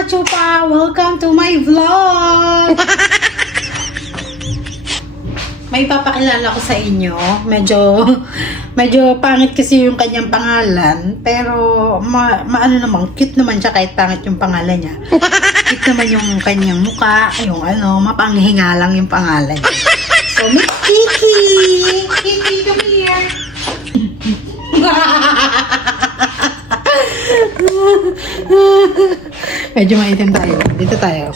kachupa! Welcome to my vlog! May papakilala ko sa inyo. Medyo pangit kasi yung kanyang pangalan. Pero ano naman, cute naman siya kahit pangit yung pangalan niya. Cute naman yung kanyang mukha. Yung mapanghinga lang yung pangalan niya. So, Miss Kiki! Kiki, come here! Medyo maitim tayo. Dito tayo.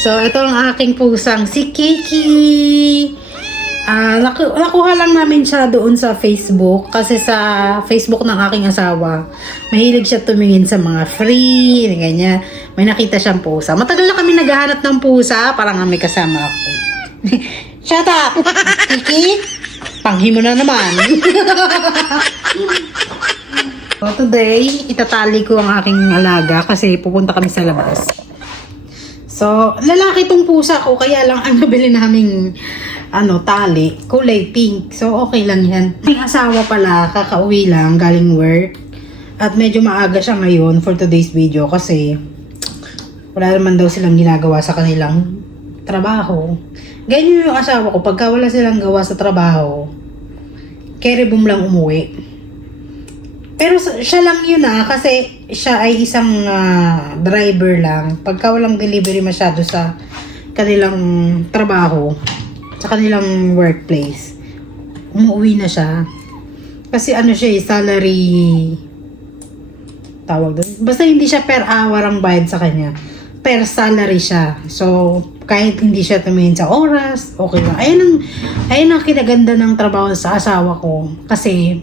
So, ito ang aking pusang si Kiki. Nakuha lang namin siya doon sa Facebook. Kasi sa Facebook ng aking asawa, mahilig siya tumingin sa mga free, ganyan. May nakita siyang pusa. Matagal na kami naghahanap ng pusa. Parang may kasama ako. Shut up! Kiki! Panghi mo na naman. So today, itatali ko ang aking alaga kasi pupunta kami sa labas. So, lalaki tong pusa ko, kaya lang ang nabili naming tali, kulay pink. So, okay lang yan. Ang asawa pala, kakauwi lang, galing work. At medyo maaga siya ngayon for today's video kasi wala naman daw silang ginagawa sa kanilang trabaho. Ganyan yung asawa ko, pagka wala silang gawa sa trabaho, carry boom lang umuwi. Pero siya lang yun kasi siya ay isang driver lang. Pagka walang delivery masyado sa kanilang trabaho, sa kanilang workplace, umuwi na siya. Kasi siya salary, tawag doon. Basta hindi siya per hour ang bayad sa kanya. Per salary siya. So, kahit hindi siya tumingin sa oras, okay lang. Ayun ang kinaganda ng trabaho sa asawa ko. Kasi,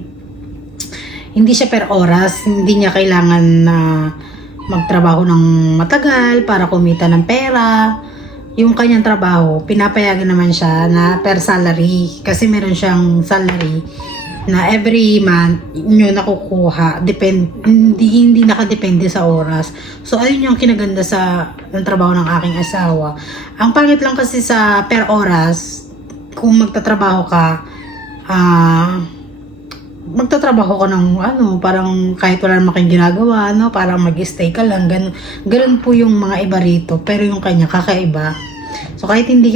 hindi siya per oras, hindi niya kailangan na magtrabaho ng matagal para kumita ng pera. Yung kanyang trabaho, pinapayagan naman siya na per salary. Kasi meron siyang salary na every month nyo nakukuha. Hindi nakadepende sa oras. So, ayun yung kinaganda sa trabaho ng aking asawa. Ang pangit lang kasi sa per oras, kung magtatrabaho ka, magtatrabaho ka ng parang kahit wala naman kayong ginagawa, parang mag-stay ka lang, ganun po yung mga iba rito, pero yung kanya kakaiba. So kahit hindi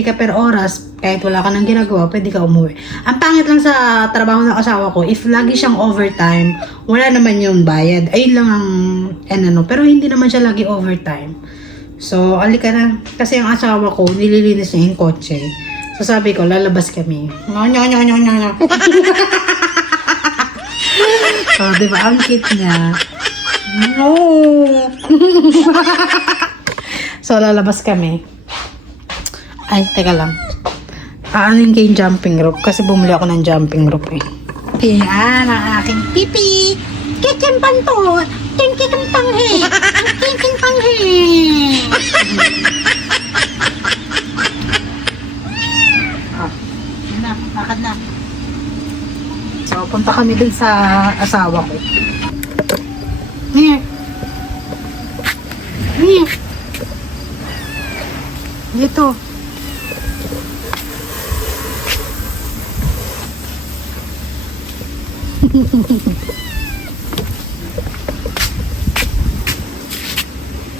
ka per oras, kahit wala ka nang ginagawa, pwede ka umuwi. Ang pangit lang sa trabaho ng asawa ko, if lagi siyang overtime, wala naman yung bayad. Ayun lang ang pero hindi naman siya lagi overtime. So alika na, kasi ang asawa ko nililinis niya yung kotse. So sabi ko, lalabas kami. So, diba? Ang cute niya. No! So, lalabas kami. Ay, teka lang. Aanin ko yung jumping rope kasi bumili ako ng jumping rope eh. Yan ang aking pipi. Kitchen panto. Kitchen panghe. Kitchen panghe. Yan na, lakad na. So, punta kami dun sa asawa ko. Dito.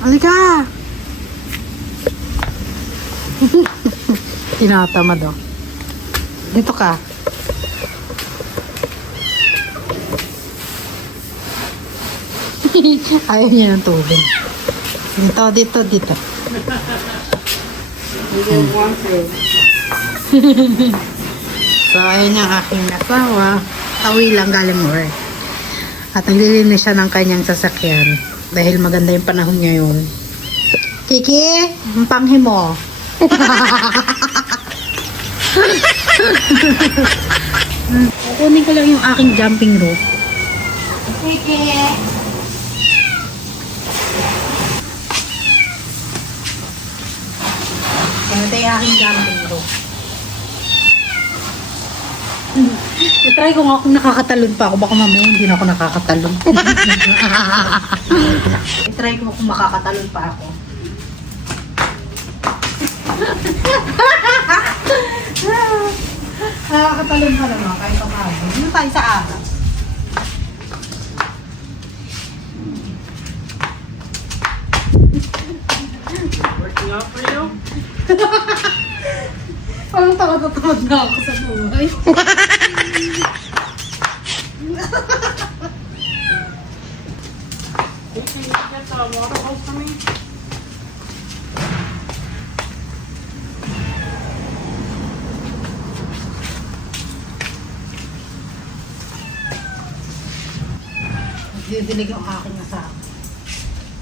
Halika! Tinatamad oh. Dito ka. Ayaw niya ng tubig. Dito. So, ayun yung aking asawa. Tawi lang galing work. At naglilinis siya ng kanyang sasakyan. Dahil maganda yung panahon ngayon. Kiki, ang panghi mo. Kukunin ko lang yung aking jumping rope. Kiki! Ito yung aking jumping rope. I-try ko nga kung nakakatalon pa ako. Baka mamaya hindi na ako nakakatalon. I-try ko kung makakatalon pa ako. Nakakatalon pa naman kahit paano. Dito tayo sa ahas. nga po yun. Parang tamad na ako sa buhay. Waterhouse kami. Didilig ang aking asawa.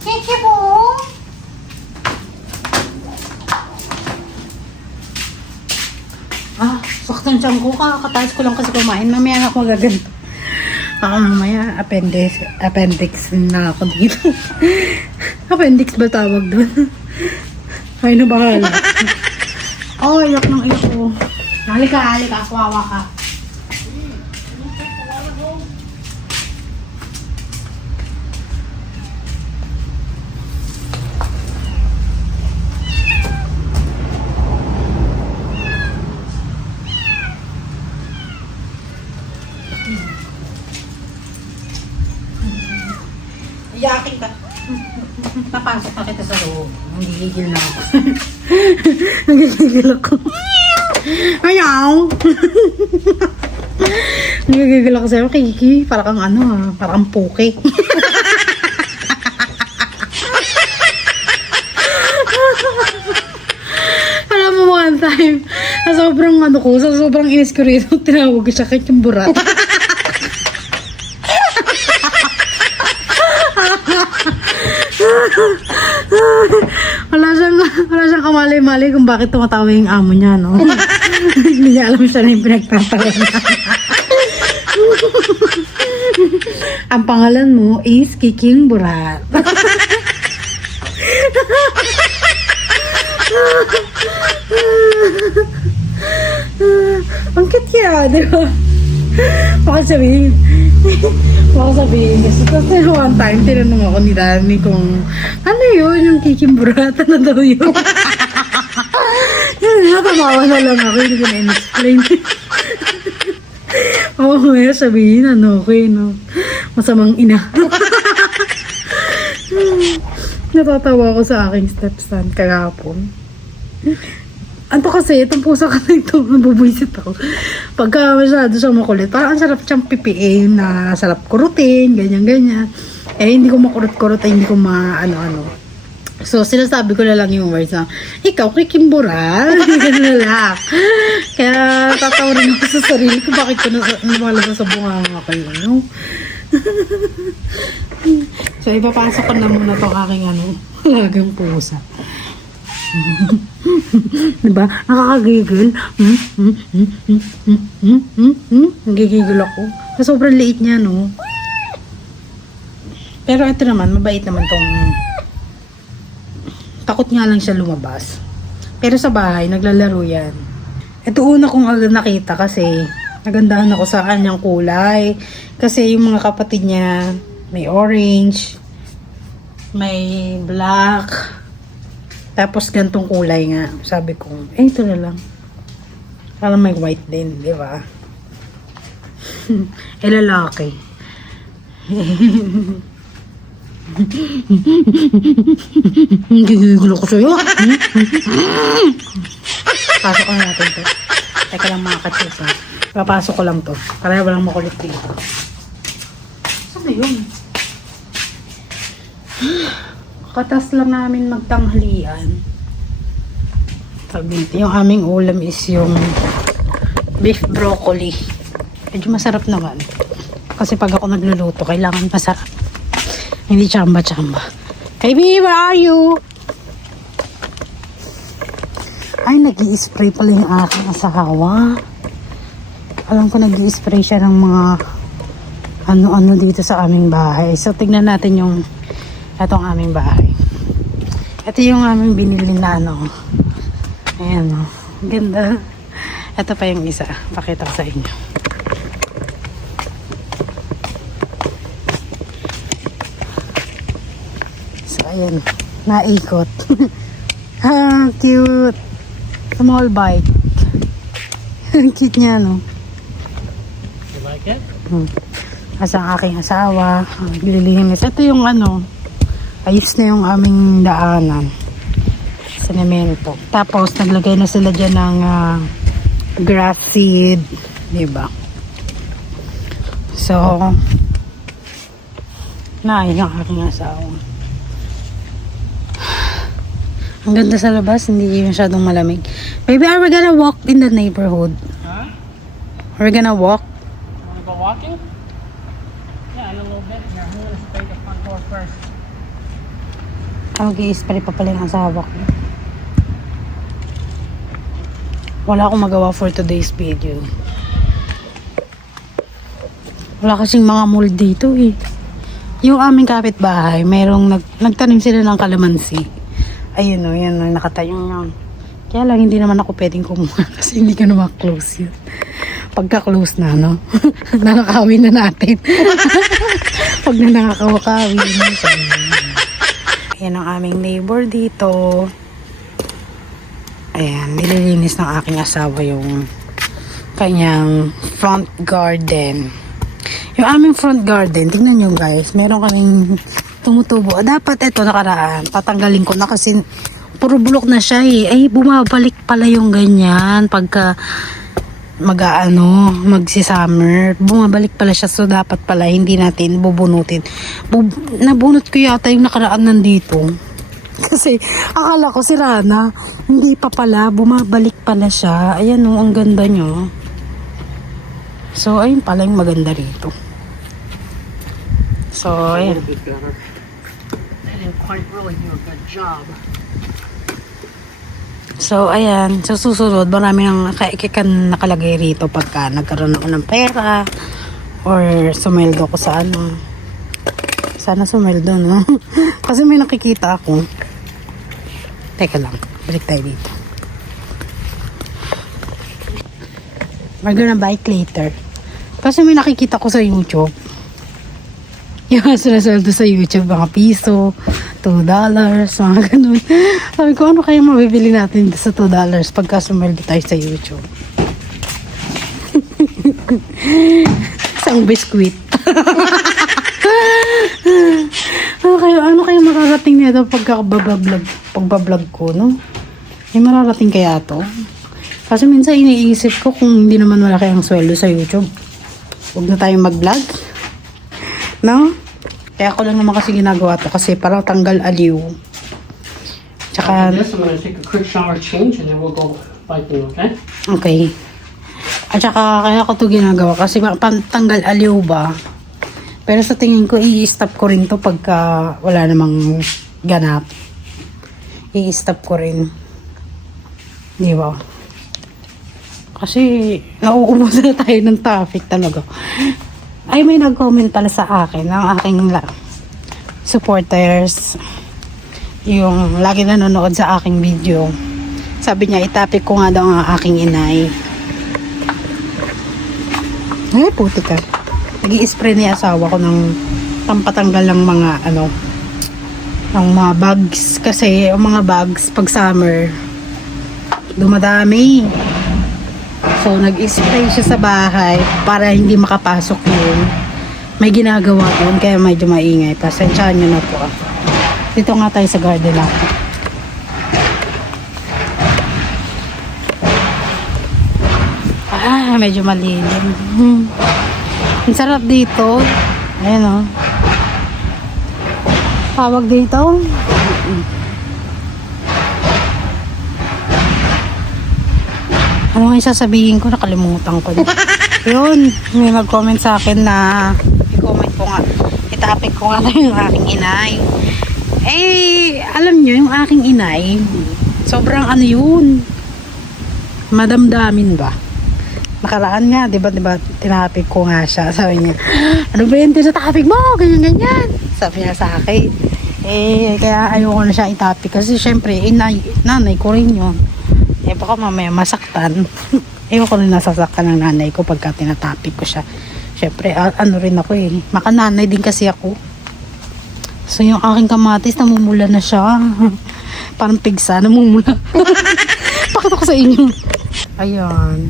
Kiki po! Saktong tiyan ko. Kakataas ko lang kasi kumain. Mamaya ako magaganto. Mamaya appendix na ako dito. Appendix ba tawag doon? Ay na bahala. Iyak ng iyak ko. Halika. Kawawa ka. Iyakin ka. Napasok na kita sa loob. Nagigigil na ako. Nagigigil ako. Ayaw! Nagigigil ako sa'yo, Kiki. Para kang para kang puke. Alam mo, one time, sa sobrang inis ko rito, tinawag ko siya kay Kimburat. Wala siyang kamali-mali kung bakit tumatawa yung amo niya, no? Hindi niya alam siya na yung pinagtatawa niya. Ang pangalan mo is Kiking Burat. Ang cute yan, di ba? Baka sabihin. Kasi one time, tinanong ako ni Dani kung ano yun, yung Kiking Burat, ano daw yun? Natamawa na lang ako, hindi ko na-explain. May sabihin, masamang ina. Natatawa ako sa aking stepson kagapon. Ano kasi, itong pusa ka na ito, nabubuisit ako. Pagka masyado siyang makulit, parang ang sarap siyang pipiin, na sarap kurutin, ganyan-ganyan. Hindi ko makurut-kurut, hindi ko ano-ano. So, sinasabi ko na lang yung words na, ikaw, Kikimbura. Ganun na lang. Kaya, tatawa rin ako sa sarili ko, bakit ko namalabas sa bunganga kayo, no? So, ipapasok ko na muna itong aking halagang pusa. Diba? Nakakagigil. Nagigigil ako. Sobrang liit niya, no? Pero ito naman, mabait naman tong... Takot nga lang siya lumabas. Pero sa bahay, naglalaro yan. Ito una kong agad nakita kasi nagandahan ako sa kanyang kulay. Kasi yung mga kapatid niya, may orange, may black, tapos gantong kulay nga. Sabi ko, ito na lang. Parang may white din, di ba? Lalaki. Gigigil ako sa'yo. Pasok ko na natin to. Teka lang mga kachis. Papasok ko lang to. Para walang makulit dito. Saan na yun? Katas lang namin magtanghalian. Sabi, yung aming ulam is yung beef broccoli. Medyo masarap naman. Kasi pag ako nagluluto, kailangan masarap. Hindi chamba-chamba. Baby, where are you? Ay, nag-i-spray pala yung aking asawa. Alam ko nag-i-spray siya ng mga ano-ano dito sa aming bahay. So, tignan natin yung itong aming bahay. Ito yung aming binili na Ayan o. Ganda. Ito pa yung isa. Pakita ko sa inyo. So, ayan. Naikot. Cute. Small bike. Cute niya, no? You like it? Asa ang aking asawa. Lilinis. Ito yung ayos na yung aming daanan. Sinemento. Tapos, naglagay na sila dyan ng grass seed. Diba? So, yun ang aking asawa. Ang ganda sa labas, hindi masyadong malamig. Baby, are we gonna walk in the neighborhood? Huh? Are we gonna walk? Want to go walking? Yeah, in a little bit here. I'm going to spray the front door first. Mag-i-spray pa pala yung asawa ko. Wala akong magawa for today's video. Wala kasing mga mold dito eh. Yung aming kapitbahay, merong nagtanim sila ng kalamansi. Ayun o, yan o, nakatayong yun. Kaya lang, hindi naman ako pwedeng kumuha kasi hindi ka naman close yun. Pagka-close na, no? Nakakawin na natin. Pag na nakakawakawin. So, yan ang aming neighbor dito. Ayan, nililinis ng aking asawa yung kanyang front garden. Yung aming front garden, tingnan nyo guys, meron kaming tumutubo. Dapat ito nakaraan, tatanggalin ko na kasi puro bulok na siya eh. Ay, bumabalik pala yung ganyan pagka magsi-summer. Bumabalik pala siya, so dapat pala hindi natin bubunutin. Nabunot ko yata yung nakaraan nandito. Kasi akala ko sira na. Hindi pa pala, bumabalik pala siya. Ayan o, ang ganda nyo. So, ayun pala yung maganda rito. So, ayan. Good better. They didn't quite really do a good job. So, ayan. So, susunod, marami nang nakalagay rito pagka nagkaroon ako ng pera or sumeldo ko sa ano. Sana sumeldo, no? Kasi may nakikita ako. Teka lang. Balik tayo dito. We're gonna bike later. Kasi may nakikita ko sa YouTube. Yung sinasweldo sa YouTube, mga piso, $2, mga ganun. Sabi ko, ano kaya mabibili natin sa $2 pagka sumeldo tayo sa YouTube? Isang biskwit. Ano kaya mararating nito pagbablog ko, no? May mararating kaya to? Kasi minsan iniisip ko kung hindi naman malaki ang sweldo sa YouTube, huwag na tayong mag-vlog. No? Kaya ako lang naman kasi ginagawa to kasi parang tanggal aliw. Tsaka, This, I'm going to take a quick shower change and then we'll go biking, okay? okay. At saka kaya ko to ginagawa kasi tanggal aliw ba? Pero sa tingin ko, i-stop ko rin to pagka wala namang ganap. I-stop ko rin. Di ba? Kasi nauubos na tayo ng traffic talaga. Ay, may nag-comment pala sa akin ng aking supporters. Yung lagi nanonood sa aking video. Sabi niya, itapik ko nga daw ang aking inay. Ay, puti ka. Nag-i-spray na yung asawa ko ng pampatanggal ng mga ng mga bugs. Kasi yung mga bugs pag summer dumadami. So nag-spray siya sa bahay para hindi makapasok yun. May ginagawa doon kaya medyo maingay. Pasensyahan nyo na po. Dito nga tayo sa garden natin. Medyo malilim. Ang sarap dito. Ayan o. Tawag dito. Ano nga yung sasabihin ko? Nakalimutan ko. Yun. May mag-comment sa akin na i-comment ko nga. Itapik ko nga na yung aking inay. Eh, alam nyo, yung aking inay, sobrang yun. Madamdamin ba? Nakaraan nga, diba, tinapik ko nga siya. Sabi niya, ano ba yun sa topic mo? Ganyan. Sabi niya sa akin. Eh, kaya ayoko na siya itapik. Kasi syempre, nanay ko rin yun. Eh, baka mamaya masaktan. Ayoko rin nasasaktan ng nanay ko pagka tinatapik ko siya. Syempre, ano rin ako eh. Makananay din kasi ako. So, yung aking kamatis, namumula na siya. Parang pigsa, namumula. Bakit ako sa inyo? Ayan.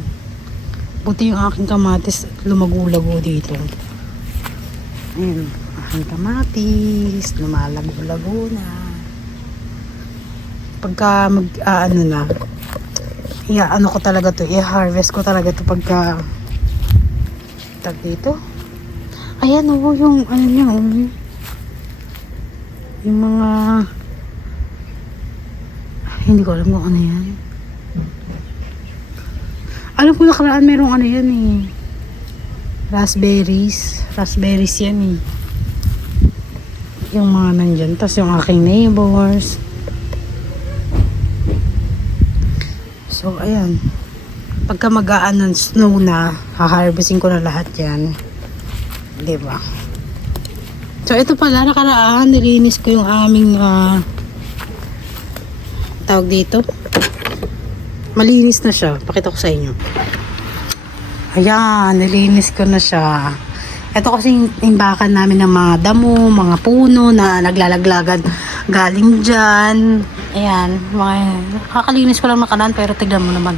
Buti yung aking kamatis lumago-lago dito. Ayan, aking kamatis lumalago-lago na. pagka ano na, ano ko talaga to, i-harvest ko talaga to pagka tag dito. Ayan o, yung ano niya, yung mga hindi ko alam kung ano yan. Alam ko nakaraan merong ano yan eh, raspberries yan eh, yung mga nandyan. Tapos yung aking neighbors. So ayan, pagka mag-aan ng snow na, haharvesting ko na lahat yan, diba? So ito pala, nakaraan nilinis ko yung aming tawag dito, malinis na siya. Pakita ko sa inyo. Ayan, nilinis ko na siya. Ito kasi yung imbakan namin ng mga damo, mga puno na naglalaglagan galing dyan. Ayan, kakalinis ko lang nakaraan, pero tignan mo naman.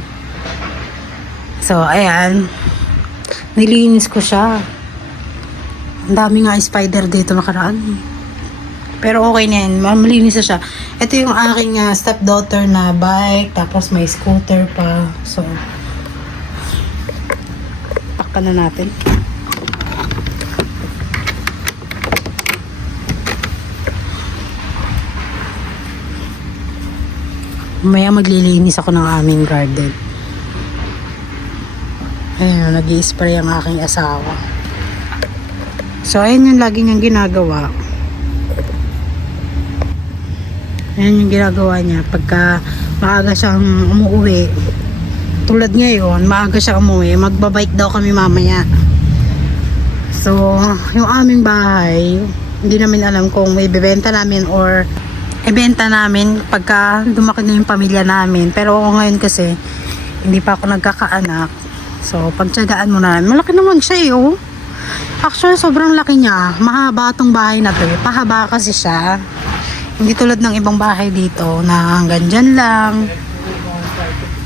So ayan, nilinis ko siya. Ang dami nga spider dito nakaraan. Pero okay na yan, malinis na siya. Ito yung aking stepdaughter na bike, tapos may scooter pa. So, takpan na natin. Mamaya maglilinis ako ng aming garden. Ayun, nag-i-spray ang aking asawa. So, ayun yung lagi niyang ginagawa. Ayan yung ginagawa niya pagka maaga siyang umuwi. Tulad ngayon, maaga siya umuwi, magbabike daw kami mamaya. So, yung aming bahay, hindi namin alam kung may bibenta namin or ibenta namin pagka lumaki na yung pamilya namin. Pero ngayon kasi, hindi pa ako nagkakaanak. So, pagtsagaan mo na, malaki naman siya eh, oh. Actually, sobrang laki niya. Mahaba tong bahay na to eh. Pahaba kasi siya. Hindi tulad ng ibang bahay dito na hanggang dyan lang.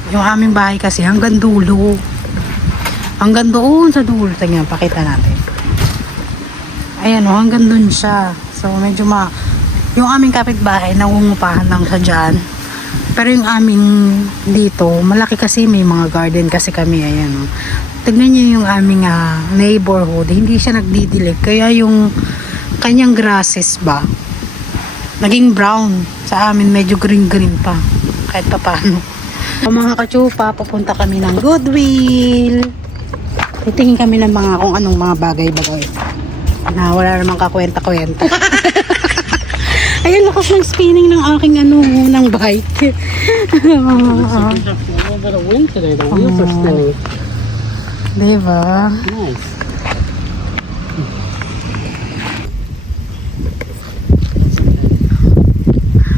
Yung aming bahay kasi hanggang dulo. Hanggang doon sa dulo. Tingnan, pakita natin. Ayan o, hanggang doon siya. So medyo yung aming kapitbahay, nangungupahan lang siya dyan. Pero yung aming dito, malaki kasi, may mga garden kasi kami. Ayan o. Tignan niyo yung aming neighborhood. Hindi siya nagdidilig. Kaya yung kanyang grasses ba, naging brown. Sa amin medyo green pa kahit pa paano. So, mga kachupa, pupunta kami ng Goodwill. Titingin kami ng mga kung anong mga bagay-bagay na wala namang kakwenta-kwenta. Ayun, lakas ng spinning ng aking ng bike. There's a little bit of wind today. The wheels are spinning. Diba? Nice.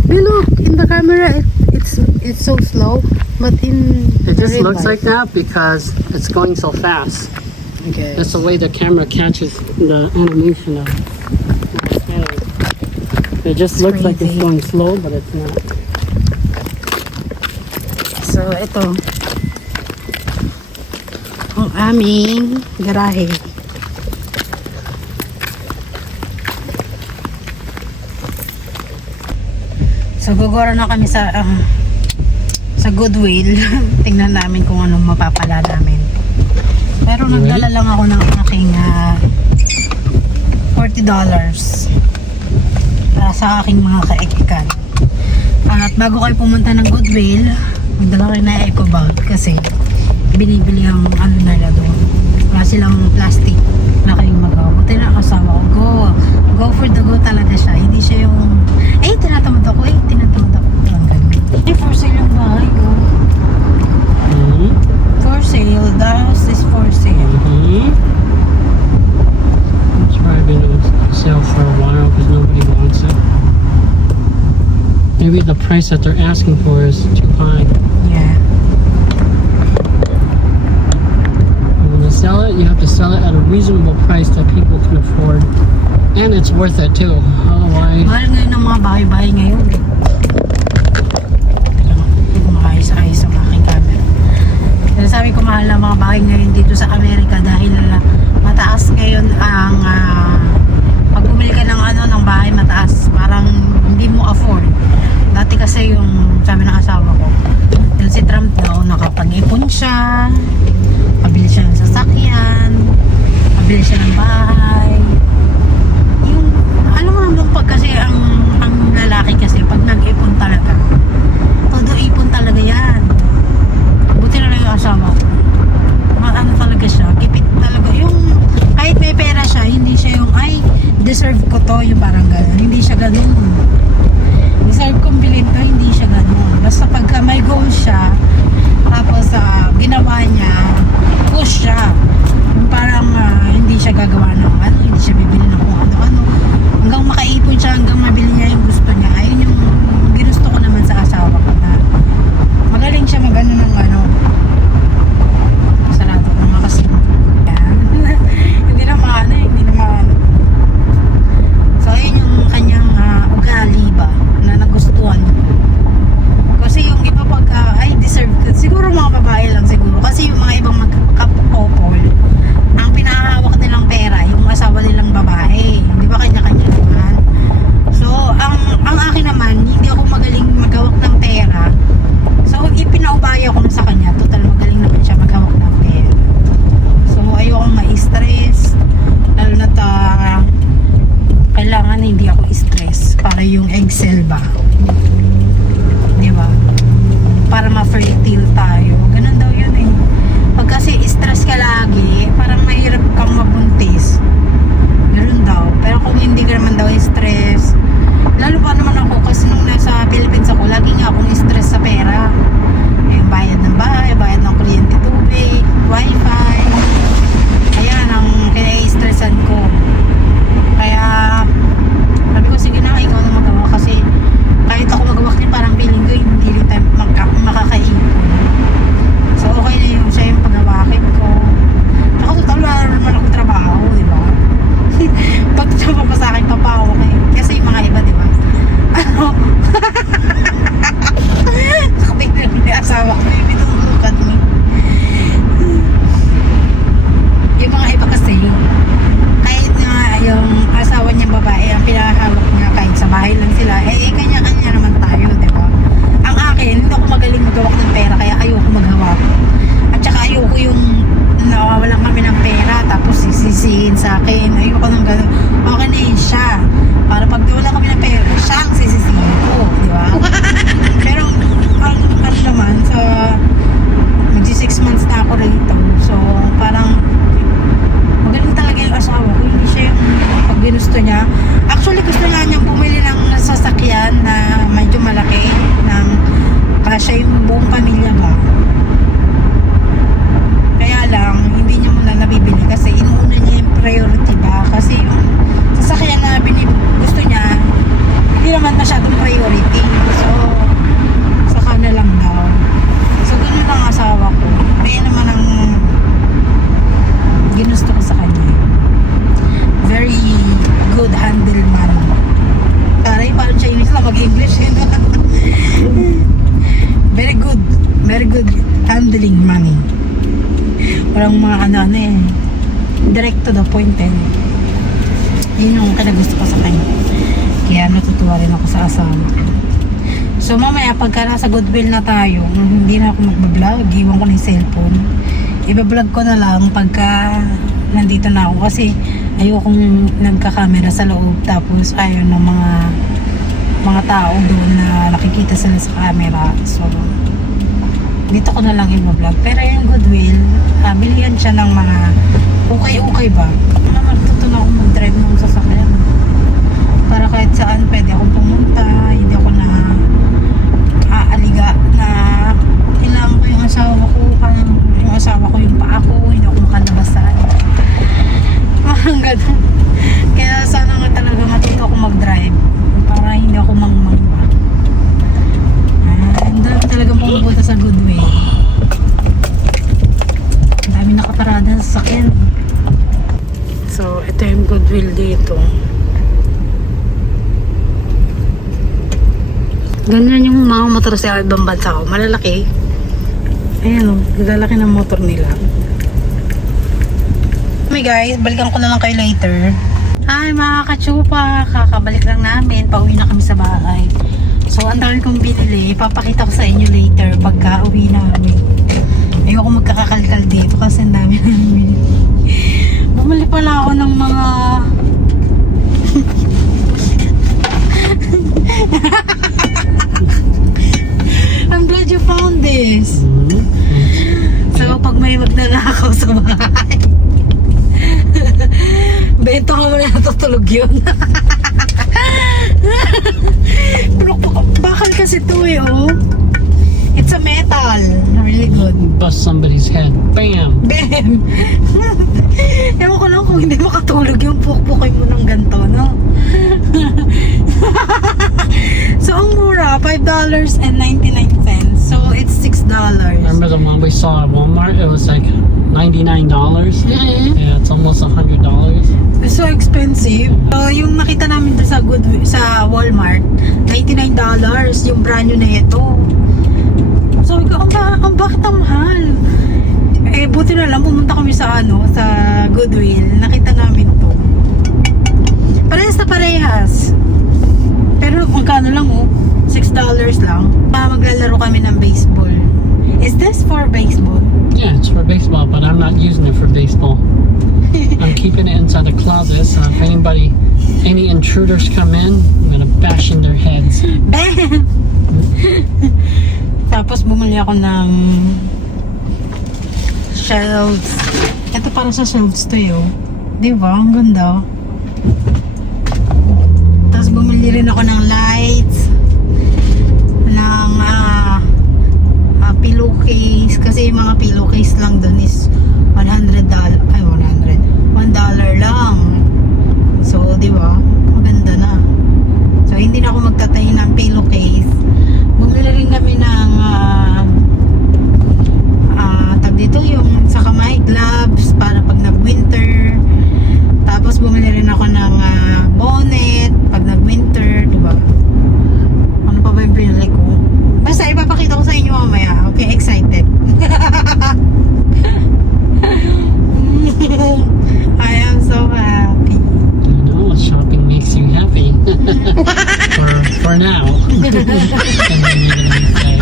Look, in the camera it's so slow, but in It just real looks life, like that because it's going so fast. okay. That's the way the camera catches the animation of it. Just It's looks like it's crazy. going slow, but it's not. So ito ang aming garahe. So gugora na kami sa Goodwill. Tingnan namin kung anong mapapala namin. Pero nagdala lang ako ng aking $40 para sa aking mga kaikikan. At bago kayo pumunta ng Goodwill, magdala kayo na eco bag kasi binibili ang ano nila doon. Wala silang plastic na kayong magawa. Buti na asawa ko, go for the go talaga siya. Hindi siya yung tinatamad ako. Ang ganun. For sale yung bahay ko. For sale. That is for sale. It's probably been on sale for a while because nobody wants it. Maybe the price that they're asking for is too high. Yeah. And when you sell it, you have to sell it at a reasonable price that people can afford. And it's worth it too. Otherwise, Mahal ngayon ng mga bahay-bahay ngayon eh. Hindi ko maayos-ayos ang aking camera. Sabi ko mahal na mga bahay ngayon dito sa Amerika dahil mataas ngayon ang pag bumili ka ng ng bahay mataas. Parang hindi mo afford. Dati kasi yung sabi ng asawa ko, dahil si Trump daw, nakapag-ipon siya, pabili siya ng sasakyan, pabili siya ng bahay. Yung, alam mo naman pag kasi ang lalaki kasi, pag nag-ipon talaga, todo ipon talaga yan. Buti na lang yung asawa ko. Ano talaga siya, kipit talaga. Yung, kahit may pera siya, hindi siya yung, ay, deserve ko to, yung parang gano'n. Hindi siya gano'n. Deserve kong bilhin to, hindi siya gano'n. Basta pagka may goal siya, tapos ginawa niya, push siya. Yung parang hindi siya gagawa ng ano, hindi siya bibili ng kung ano-ano. Hanggang makaipon siya, hanggang mabili niya yung gusto niya. Ayun yung ginusto ko naman sa asawa ko na magaling siya mag-ano ng ano. Sarado ko naman kasi. Yan. Hindi naman ano. So, ayun yung kanyang ugali ba na nagustuhan ko. Kasi yung iba pag ay deserve ko. Siguro mga babae lang siguro. Kasi yung mga ibang magkapopol, ang pinahawak nilang pera, yung asawa nilang babae. Di ba kanya-kanya naman? So, ang akin naman, hindi ako magaling maghawak ng pera. So, ipinaubaya ko na sa kanya. Total, magaling naman siya maghawak ng pera. So, ayokong ma-stress. Lalo na kailangan hindi ako stress para yung Excel ba, di ba, para ma-fertile tayo, ganun daw yun eh. Pag kasi stress ka lagi, parang mahirap kang mabuntis, ganun daw. Pero kung hindi ka naman daw stress, lalo pa naman ako kasi nung nasa Philippines ako, lagi nga akong stress sa pera, yung bayad ng bahay, bayad ng kuryente, tubig, wifi, ayan ang kina-stressan ko. Kaya sabi ko, sige na, ikaw na magawa kasi kahit ako magawa din, parang feeling ko hindi rin tayo makakaipon. So okay na yung siya yung pagawakin ko. Ako total, wala naman akong trabaho, di ba? Pag trabaho pa sa akin, papawak eh. Kasi yung mga iba, di ba? Ano? Sabi ko yung asawa ko, may tutulukan mo. Yung mga iba kasi, kahit nga yung asawa niyang babae, ang pinahawak niya kahit sa bahay lang sila, kanya-kanya naman tayo, di ba? Ang akin, hindi ako magaling maghawak ng pera, kaya ayoko maghawak. At saka ayoko yung nawawalan kami ng pera, tapos sisisihin sa akin, ayoko nang gano'n. Okay na yun siya. Para pag wala kami ng pera, siya ang sisisihin ko, di ba? Pero, ano naman, sa magsi 6 months na ako rito, so parang magaling talaga yung asawa ko. Hindi siya yung pag ginusto niya. Actually, gusto nga niyang bumili ng sasakyan na medyo malaki, ng kasya yung buong pamilya ba. Kaya lang, hindi niya muna nabibili kasi inuuna niya yung priority ba. Kasi yung sasakyan na gusto niya, hindi naman masyadong priority. So, saka na lang daw. So, ganun ang asawa ko. Kaya naman ang ginusto ko sa kanya. Very good handle man. Taray, parang Chinese lang mag-English. Very good handling money. Walang mga ano eh. Direct to the point eh. Yun yung kinagusto ko sa kanya. Kaya natutuwa rin ako sa asawa. So mamaya pagka nasa Goodwill na tayo, hindi na ako mag-vlog. Iwan ko na yung cellphone. Iba-vlog ko na lang pagka nandito na ako kasi ayokong nagka-camera sa loob tapos ayaw ng mga tao doon na nakikita sila sa camera. So dito ko na lang i-vlog. Pero yung Goodwill, bilihan siya ng mga okay ba? Matuto na akong mag-drive ng sasakyan. Para kahit saan pwede akong pumunta, hindi ako na aaliga na kailangan ko yung asawa ko, yung asawa ko yung paa ko, hindi ako makalabas sa parang gano'n. Kaya sana nga talaga matuto ako mag-drive para hindi ako mangmang ba. Ang dami talagang pumupunta sa Goodwill. Ang dami nakaparada sa sakyan. So, ito yung Goodwill dito. Ganyan yung mga motor sa ibang bansa ko. Malalaki. Ayan o, gagalaki ng motor nila. Okay guys, balikan ko na lang kayo later. Hi mga kachupa, kakabalik lang namin. Pauwi na kami sa bahay. So, ang dami kong binili. Ipapakita ko sa inyo later pagka uwi namin. Ayoko magkakakalkal dito kasi ang dami namin. Bumili pala ako ng mga I'm glad you found this. So, pag may magdala ako sa bahay, bento ka mo na natutulog yun. Pero bakal kasi ito eh, oh. It's a metal. Really good. Bust somebody's head. Bam! Bam! Ewan ko lang kung hindi makatulog yung pukpukin mo ng ganito, no? So, ang mura, $5.99. So, it's $6. Remember the one we saw at Walmart? It was like $99. Yeah, it's almost $100. It's so expensive. So, yung nakita namin doon sa Walmart, $99. Yung brand new na ito. So, bakit ang mahal? Eh, buti na lang, pumunta kami sa sa Goodwill. Nakita namin to. Parehas na parehas. Pero magkano lang, oh? $6 lang. Maglalaro kami ng baseball. Is this for baseball? Yeah, it's for baseball, but I'm not using it for baseball. I'm keeping it inside the closet, so if any intruders come in, I'm gonna bash in their heads. Bam! Tapos bumili ako ng shelves. Ito para sa shelves to yun. Diba? Ang ganda. Tapos bumili rin ako ng lights, ng pillowcase. Kasi yung mga pillowcase lang dun is $100. Ay, $1 lang. So, diba? Maganda na. So, hindi na ako magtatahi ng pillowcase. Bumili rin kami ng tag dito yung sa kamay, gloves para pag nag-winter. Tapos bumili rin ako ng bonnet pag nag-winter, diba? Ano pa ba yung pinili ko? Basta ipapakita ko sa inyo mamaya. Okay, excited. I am so happy. I know, shopping makes you happy. for now. And then you're gonna say,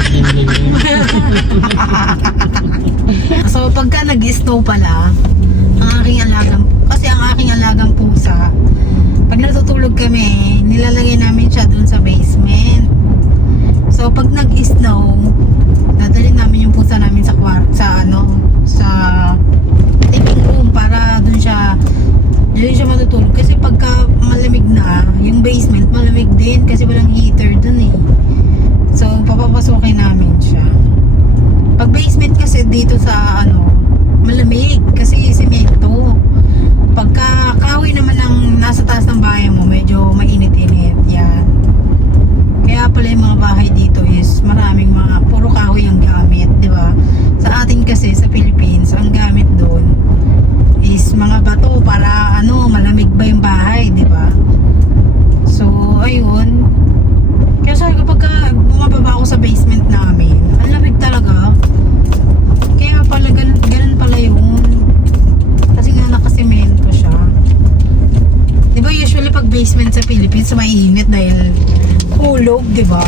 So, pagka nag-snow pala, kasi ang aking alagang pusa, pag natutulog kami, nilalagay namin siya dun sa basement. So, pag nag-snow, dadalhin namin yung pusa namin sa living room para dun siya matutulog. Kasi pagka malamig na, yung basement malamig din kasi walang heater dun eh. So, papapasukin namin siya. Pag basement kasi dito sa malamig kasi semento. Pagka kahoy naman ang nasa taas ng bahay mo, medyo mainit-init. Yan. Kaya pala yung mga bahay dito is maraming puro kahoy ang gamit, di ba? Sa atin kasi sa Philippines, ang gamit doon is mga bato para malamig ba yung bahay, di ba? So, ayun. Kaya sabi ko pagka bumababa ako sa basement namin, ang lamig talaga. Kaya pala ganun pala yun. Kasi nga nakasemento siya. Di ba usually pag basement sa Philippines, mainit dahil hulog, di ba?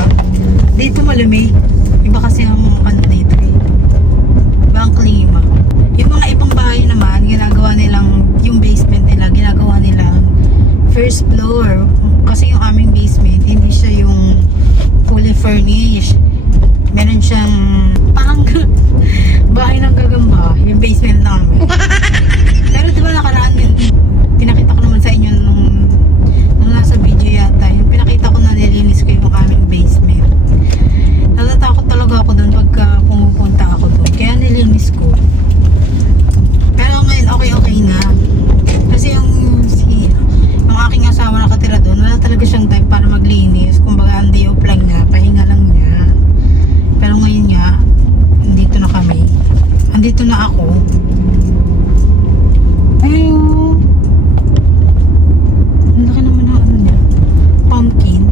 Dito malamig. Iba kasi ang dito eh. Iba ang klima. Yung mga ibang bahay naman, yung basement nila, ginagawa nilang first floor. Kasi yung aming basement, hindi siya yung fully furnished. Meron siyang parang bahay ng gagamba, yung basement namin. Pero diba nakaraan yun, pinakita ko naman sa inyo nung nasa video yata, yung pinakita ko na nilinis ko yung aming basement. Natatakot talaga ako doon pagka pumupunta ako doon, kaya nilinis ko. Pero ngayon okay na. Kasi yung aking asawa nakatira doon, wala talaga siyang time para maglinis. Kumbaga, ang day off lang niya, pahinga lang niya. Pero ngayon nga, andito na kami. Andito na ako. Ayun. Ang laki naman ng niya. Pumpkin.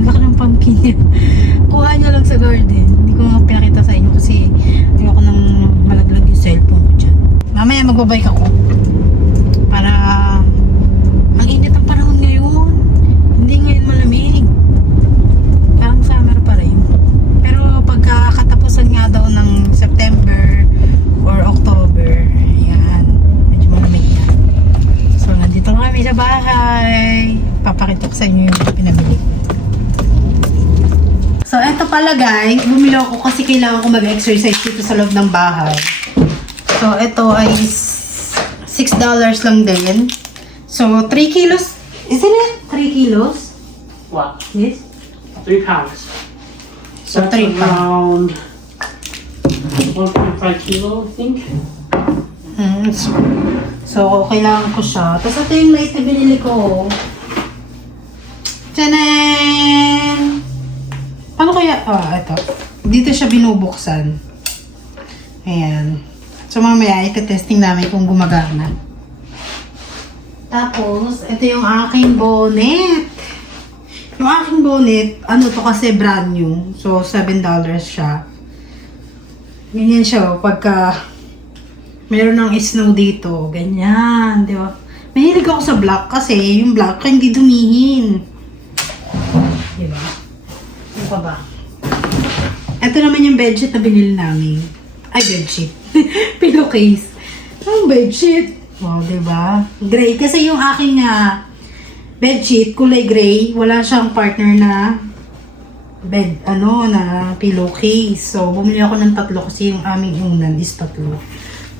Ang laki ng pumpkin niya. Kuha niya lang sa garden. Hindi ko nga pinakita sa inyo kasi ayoko nang malaglag yung cellphone ko dyan. Mamaya magbabike ako. Para ang init ang panahon ngayon. Hindi ngayon malamig. ipapakita ko sa inyo yung pinabili ko. So, eto pala guys, bumili ako kasi kailangan ko mag-exercise dito sa loob ng bahay. So, ito ay $6 lang din. So, 3 kilos. Isn't it? 3 kilos? What? Yes. 3 pounds. So, That's 3 pounds. around 1.5 kilo, I think. So, kailangan ko siya. Tapos, ito yung light na binili ko. Tchanan! Ano kaya? Ito. Dito siya binubuksan. Ayan. So, mamaya, ika-testing namin kung gumagana. Tapos, ito yung aking bonnet. Yung aking bonnet, ano to kasi brand new. So, $7 siya. Ganyan siya, pagka meron ng snow dito. Ganyan, di ba? Mahilig ako sa black kasi yung black hindi dumihin. Di ba? Ano pa ba? Ito naman yung bedsheet na binili namin. Ay, bedsheet. Pillowcase. Ang bedsheet. Wow, diba? Gray. Kasi yung aking bedsheet, kulay gray. Wala siyang partner na bed, na pillowcase. So, bumili ako ng 3 kasi yung aming unan is 3.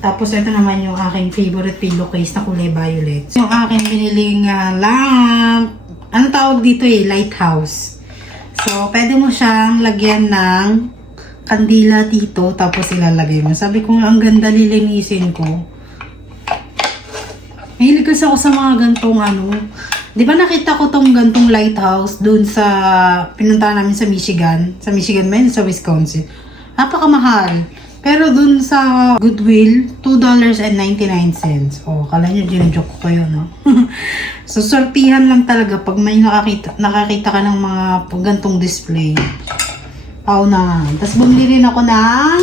Tapos, ito naman yung aking favorite pillowcase na kulay violet. So, yung aking biniling lamp. Ano tawag dito lighthouse. So, pwede mo siyang lagyan ng kandila dito, tapos ilalagay mo. Sabi ko nga, ang ganda lilinisin ko. Mahilig kasi ako sa mga gantong Di ba nakita ko tong gantong lighthouse dun sa pinuntahan namin sa Michigan. Sa Michigan ba yun? Sa Wisconsin. Napakamahal. Pero dun sa Goodwill, $2.99. Oh, kala nyo, ginajoke ko kayo, no? So, sortihan lang talaga pag may nakakita ka ng mga gantong display. Na. Tapos bumili rin ako ng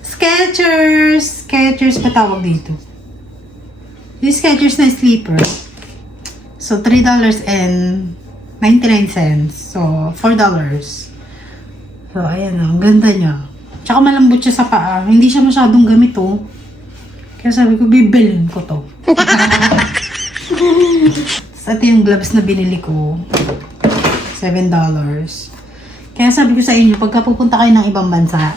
Skechers. Skechers pa tawag dito. Yung Skechers na sleeper. So, $3.99. So, $4. So, ayan o. Ang ganda niya. Tsaka malambot siya sa paa. Hindi siya masyadong gamit oh. Kaya sabi ko, bibilin ko to. Tapos ito yung gloves na binili ko. $7. Kaya sabi ko sa inyo, pagka pupunta kayo ng ibang bansa,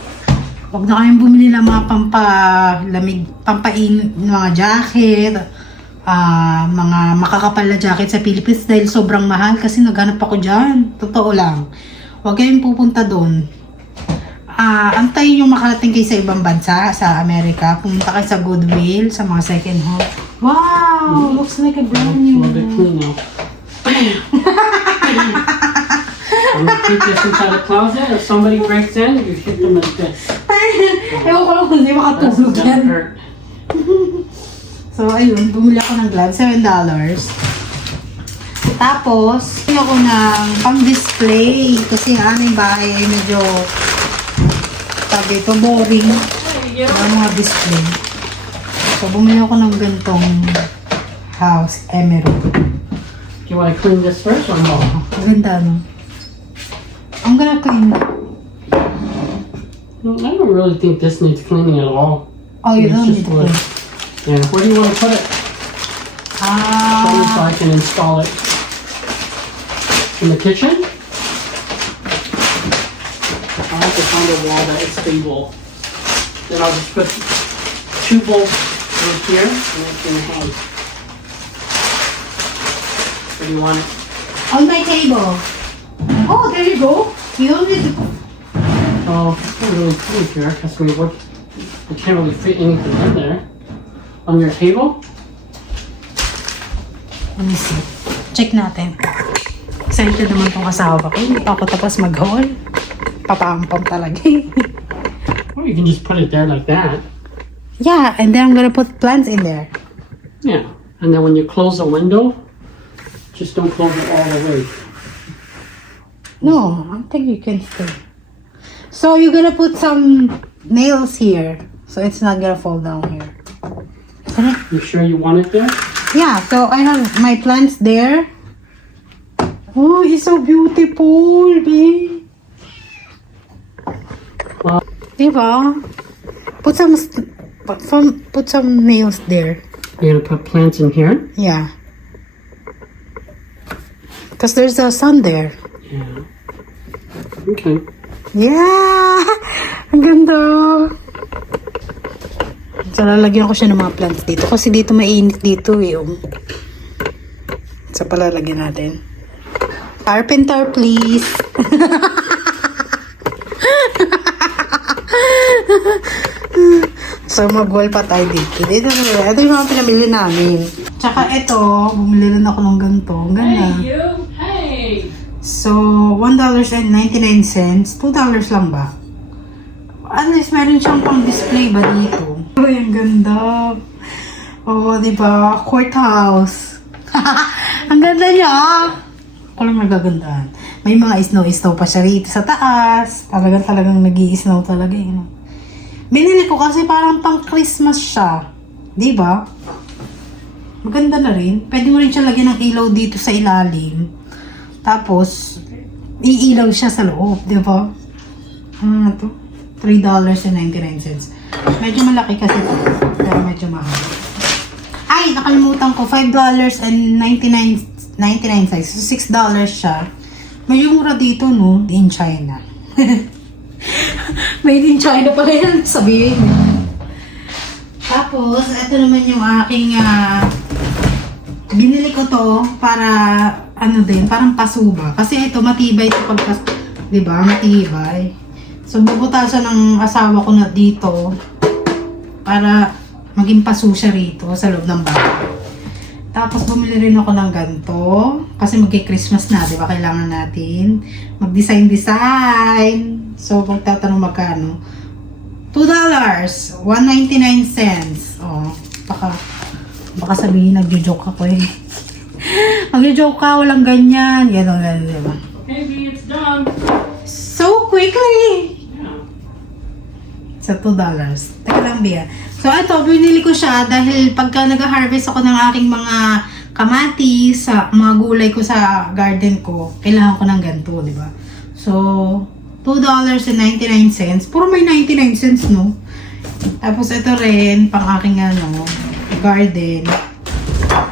huwag na kayong bumili ng mga pampalamig, mga jacket, mga makakapal na jacket sa Philippines dahil sobrang mahal kasi naghanap ako dyan. Totoo lang. Huwag kayong pupunta doon. Antayin yung makarating kayo sa ibang bansa, sa Amerika. Pumunta kayo sa Goodwill, sa mga second hand. Wow! Looks like a brand new. A little bit clean now. I'm gonna keep this inside the closet. If somebody breaks in, you hit them like this. Ewan ko lang kung hindi That's makatulog yan. gonna hurt. So, ayun, bumili ako ng gloves, $7. Tapos, bumili ako ng pang-display. Kasi ang aming bahay ay medyo, sabi ito, boring. Ang mga display. So, bumili ako ng gantong house, emerald. Do you want to clean this first or no? Ang ganda, no? I'm gonna clean. No, I don't really think this needs cleaning at all. Oh, you It's don't just need to wood. clean. Yeah, where do you want to put it? Show me so I can install it. In the kitchen? I'll have to find a wall that is stable. Then I'll just put 2 bolts right here and it's in the house. Where do you want it? On my table. Oh, there you go. You don't need to. Oh, it's not really cool here because we can't really fit anything in there. On your table? Let me see. Check natin. Excited naman tong asawa ko. Hindi pa ako tapos mag-haul. Papampam talaga. Or you can just put it there like that. Yeah, and then I'm gonna put plants in there. Yeah. And then when you close the window, just don't close it all the way. No, I think you can stay. So you're gonna put some nails here. So it's not gonna fall down here. Isn't it? You sure you want it there? Yeah, so I have my plants there. Oh, it's so beautiful, babe. Wow. Diba? Put some nails there. You're gonna put plants in here? Yeah. Because there's a sun there. Yeah. Okay. Yeah! Ang ganda! So, lalagyan ko siya ng mga plants dito. Kasi dito mainit dito eh. So, palalagyan natin. Carpenter, please! So, mag-wall pa tayo dito. Ito yung mga pinamili namin. Tsaka ito, bumili rin ako ng ganito. Ang ganda. you. Hey. So, $1.99. $2 lang ba? At least meron siyang pang display ba dito? Uy, ang ganda. Oo, diba? Courthouse. Ang ganda niya. Ako lang nagagandahan. May mga snow pa siya rito sa taas. Talagang nag-i-snow talaga eh. No? Binili ko kasi parang pang Christmas siya. Diba? Maganda na rin. Pwede mo rin siya lagyan ng ilaw dito sa ilalim. Tapos, iilaw siya sa loob. Diba? Ano na to? $3.99. Medyo malaki kasi ito. Pero medyo mahal. Ay, nakalimutan ko. $5.99 so $6 siya. May mura dito, no? In China. Made in China pala yan. Sabihin. Tapos, ito naman yung aking binili ko to para ano din, parang pasuba. Kasi ito, matibay ito pagkas, diba? Matibay. So, bubutasan ng asawa ko na dito para maging paso siya rito sa loob ng bahay. Tapos, bumili rin ako ng ganito. Kasi magki-Christmas na, di ba? Kailangan natin mag-design. So, pagtatanong magkano? $2. 1.99 cents. Oh, baka sabihin, nagjo-joke ako eh. Magjo-joke ka, walang ganyan. Gano'n, di ba? Okay, B, it's done. So quickly! Yeah. Sa $2. Teka lang, Bia. So, ito, binili ko siya dahil pagka nag-harvest ako ng aking mga kamatis, sa mga gulay ko sa garden ko, kailangan ko ng ganito, di ba? So, $2.99. Puro may 99 cents, no? Tapos, ito rin, pang aking garden.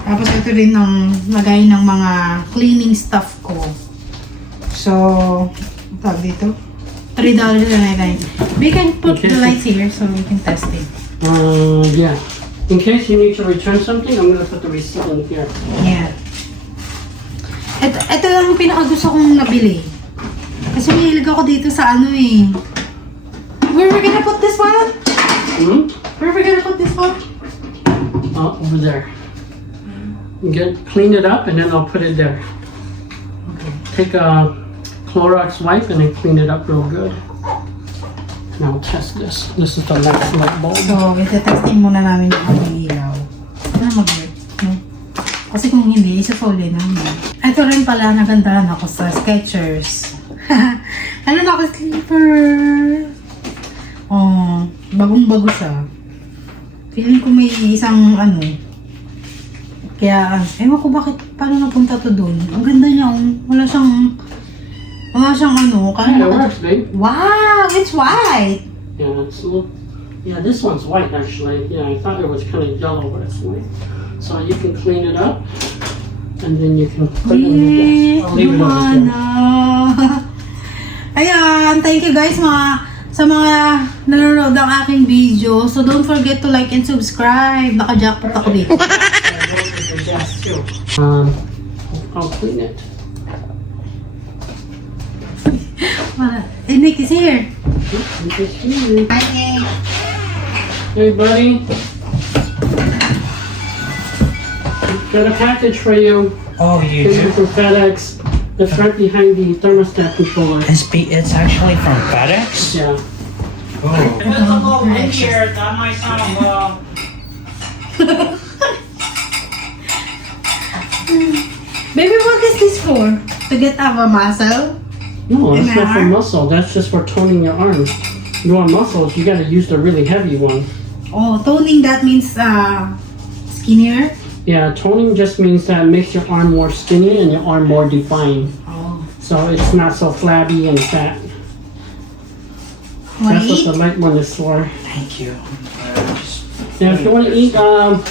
Tapos, ito rin ng lagay ng mga cleaning stuff ko. So, tawag dito? $3.99. We can put the lights here so we can test it. Yeah. In case you need to return something, I'm gonna put the receipt in here. Yeah. Ito lang yung pinakagusto kong nabili. Kasi mahilig ako dito sa ano eh. Where are we gonna put this one? Where are we gonna put this one? Oh, over there. Clean it up and then I'll put it there. Okay. Take a Clorox wipe and then clean it up real good. Now we'll test this. This is the last light bulb. So, ito-testing muna namin yung aming ilaw. Ano mag-work? No? Kasi kung hindi, isa-solid namin. Ito rin pala, nagandahan ako sa Skechers. Ano na ako, slipper? Oh, bagong-bago siya. Feeling ko may isang kaya, ewan ko bakit, paano napunta to dun. Ang ganda niya, wala siyang Yeah, it works, babe. Wow, it's white. Yeah, yeah, this one's white actually. Yeah, I thought it was kind of yellow, but it's white. So you can clean it up, and then you can put it in the desk. I'll leave it over there. Ayan, thank you guys sa mga nanonood ng aking video. So don't forget to like and subscribe. Naka-jackpot ako dito. I'll clean it. Nick is here. Hi, Nick. Hey, buddy. Got a package for you. Oh, you Came do? from FedEx. It's right behind the thermostat controller. It's actually from FedEx? Yeah. Oh. There's a little in here that might sound Baby, what is this for? To get our muscle? No, that's In not for my arm? muscle. That's just for toning your arms. You want muscles, you gotta use the really heavy one. Oh, toning, that means skinnier? Yeah, toning just means that it makes your arm more skinny and your arm more defined. Oh. So it's not so flabby and fat. Wanna That's what eat? the light one is for. Thank you. Yeah, if you want to eat,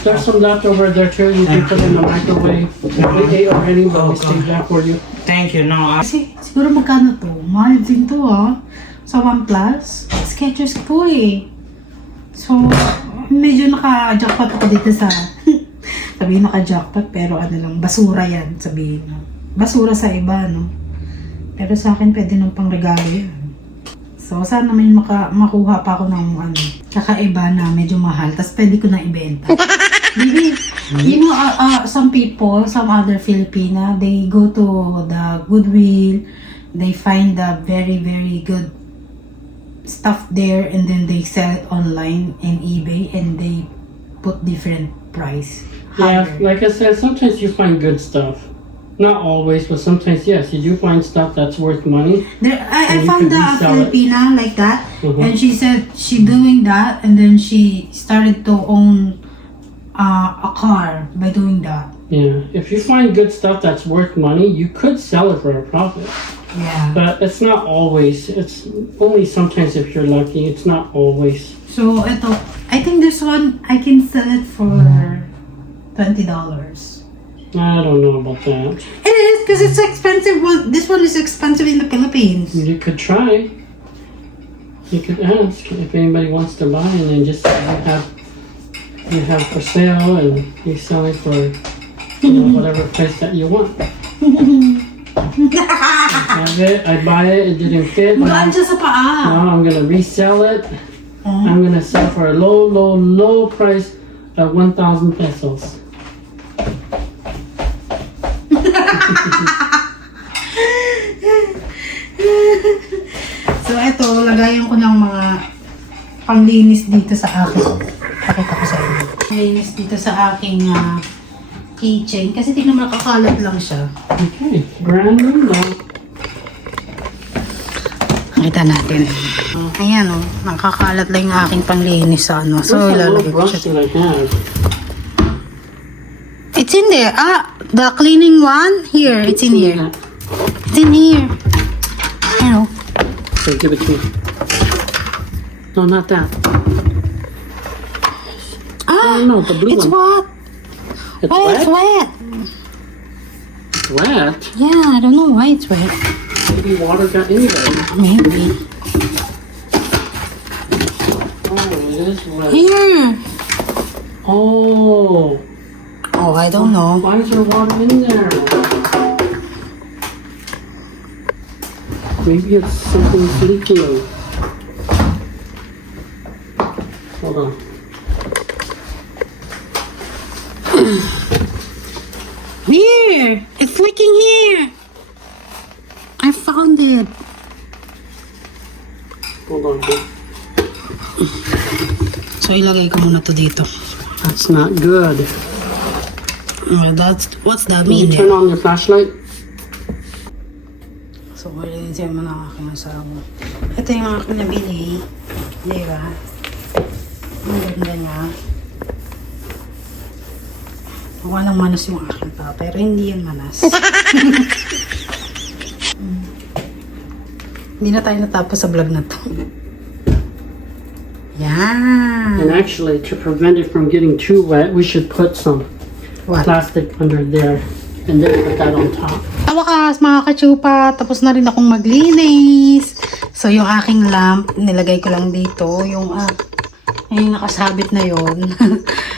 there's some left over there too. You can put it in the microwave. We ate already, but we saved that for you. Thank you. No, I, Kasi siguro magkano to? Mahal din to Sa OnePlus. Skechers to eh. So, medyo naka-jackpot ako dito sa... sabihin naka-jackpot, pero ano lang, basura yan, sabihin mo. Basura sa iba, no? Pero sa akin, pwede nang pang regalo yan. So, sana may makuha pa ako ng ano, kakaiba na medyo mahal, tapos pwede ko na ibenta. Maybe, you know, some people, some other Filipina, they go to the Goodwill, they find the very, very good stuff there, and then they sell it online in eBay, and they put different price. Yeah, higher. like I said, sometimes you find good stuff. Not always, but sometimes yes, you do find stuff that's worth money. There, I And you found could a resell it. Filipina like that, Mhm. and she said she doing that, and then she started to own a car by doing that. Yeah, if you find good stuff that's worth money, you could sell it for a profit. Yeah. But it's not always. It's only sometimes if you're lucky. It's not always. So ito, I think this one I can sell it for $20. I don't know about that. It is because it's expensive. Well, this one is expensive in the Philippines. You could try. You could ask if anybody wants to buy, and then just you have for sale, and you sell it for whatever price that you want. I have it. I buy it. It didn't fit. Magaan siya sa paa. Now I'm gonna resell it. I'm gonna sell for a low price of 1,000 pesos. So ito, lagayan ko ng mga panglinis dito sa akin. Pakita ko sa inyo. Panglinis dito sa aking kitchen. Kasi tingnan mo, nakakalat lang siya. Okay, brand new now. Nakita natin. Ayan o, nakakalat lang yung aking panglinis sa ano. So, Where's that little ilalagay ko brush siya. that I have? It's in there. The cleaning one? Here, it's in here. It's in here. Ayan o. Okay, give it to me. No, not that. Oh no, the blue It's one. wet. It's Why it's wet. wet? It's wet. Yeah, I don't know why it's wet. Maybe water got in there. Maybe. Oh, it is wet. Here. Oh, Oh, I don't know. why is there water in there? Maybe it's something leaking. Hold on. Here! It's leaking here! I found it. Hold on. Dude. So, ilagay ko muna to dito. That's not good. What's that Can you mean? turn on your flashlight? So, ilagay mo na aking asawa. Ito yung aking nabili. Di ba? Ang ganda niya. Mukha ng manas yung aking pa, pero hindi yan manas. Hindi na tayo natapos sa vlog na to. Yan. And actually, to prevent it from getting too wet, we should put some What? plastic under there and then put that on top. Sa wakas, mga kachupa, tapos na rin akong maglinis. So, yung aking lamp, nilagay ko lang dito. Yung nakasabit na yon.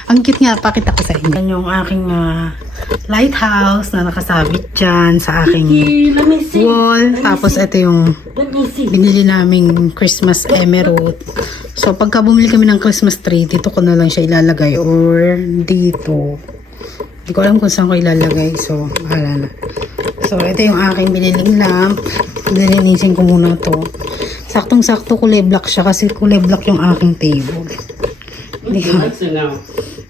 Ang cute nga, pakita ko sa inyo. Yan yung aking lighthouse na nakasabit dyan sa aking Let me see. wall. Tapos, ito yung Let me see. binili naming Christmas emerald. So, pagka bumili kami ng Christmas tree, dito ko na lang siya ilalagay or dito. Hindi ko alam kung saan ko ilalagay. So, bahala na. So, ito yung aking biniling lamp. Dilinisin ko muna to. Saktong-sakto kulay black siya kasi kulay black yung aking table. Look, the lights in now.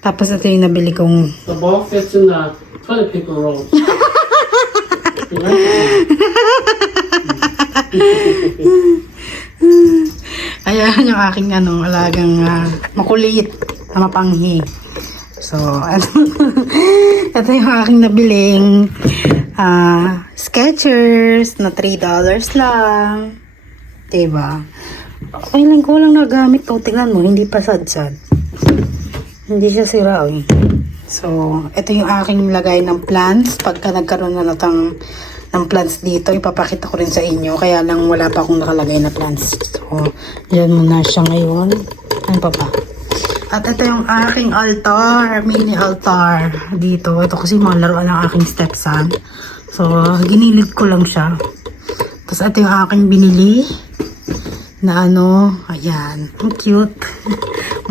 Tapos ito yung nabili kong The ball fits in the toilet paper roll. The lights in now. ayan yung aking alagang makulit na mapanghi. So, ito yung aking nabiling Skechers na $3 lang. Diba? Kailan ko lang nagamit ko. Tingnan mo, hindi pa sad-sad. Hindi siya sira eh. So, ito yung aking lagay ng plants. Pagka nagkaroon na ng plants dito, ipapakita ko rin sa inyo. Kaya lang wala pa akong nakalagay na plants. So, yan muna siya ngayon. Ano pa ba? At ito yung aking altar. Mini altar. Dito. Ito kasi mga laruan ng aking stepson. So, ginilid ko lang siya. Tapos ito yung aking binili. Na ano, ayan. Ang cute.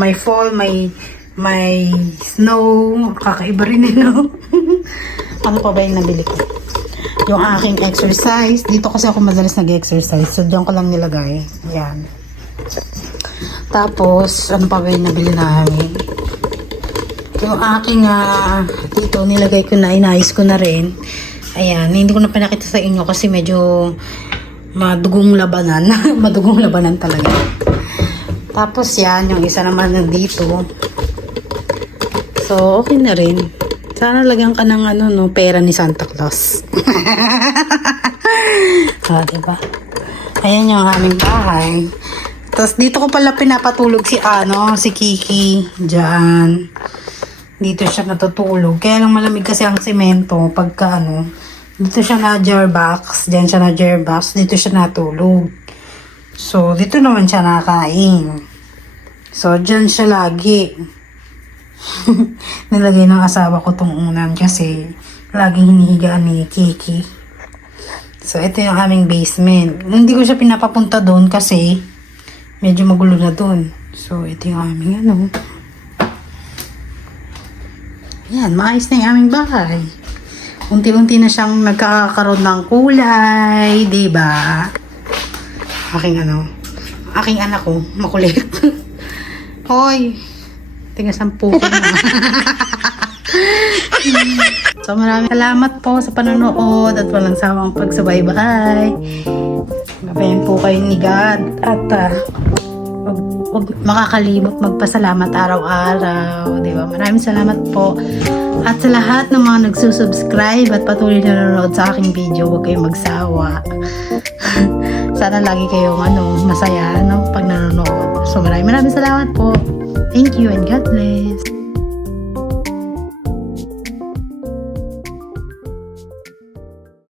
May fall, may snow. Kakaiba rin eh, no? Ano pa ba yung nabili ko? Yung aking exercise. Dito kasi ako madalas nag-exercise. So, diyan ko lang nilagay. Ayan. Tapos, ano pa ba yung nabili namin? Yung aking, dito, nilagay ko na, inayos ko na rin. Ayan. Hindi ko na pinakita sa inyo kasi medyo madugong labanan. Madugong labanan talaga. Tapos, yan. Yung isa naman nandito. So, okay na rin. Sana lagyan ka ng pera ni Santa Claus. Diba? Ayan yung aming bahay. Tapos dito ko pala pinapatulog si Kiki. Diyan. Dito siya natutulog. Kaya lang malamig kasi ang semento. Pagka dito siya na jar box. Diyan siya na jar box. Dito siya natulog. So, dito naman siya nakain. So, diyan siya lagi. Nilagay ng asawa ko tong unan kasi laging hinihigaan ni Kiki. So, ito yung aming basement. Hindi ko siya pinapapunta doon kasi medyo magulo na doon. So, ito yung aming Yan, maayos na yung aming bahay. Unti-unti na siyang nagkakaroon ng kulay, diba? Aking anak ko, makulit. Hoy! Tigas ang puso mo. So maraming salamat po sa panonood at walang sawang pagsubaybay. Gabayan po kayo ni God at wag makakalimot magpasalamat araw-araw, di ba? Maraming salamat po. At sa lahat ng mga nagsusubscribe at patuloy na nanonood sa aking video, huwag kayong magsawa. Sana lagi kayong masaya pag nanonood. So maraming salamat po. Thank you and God bless.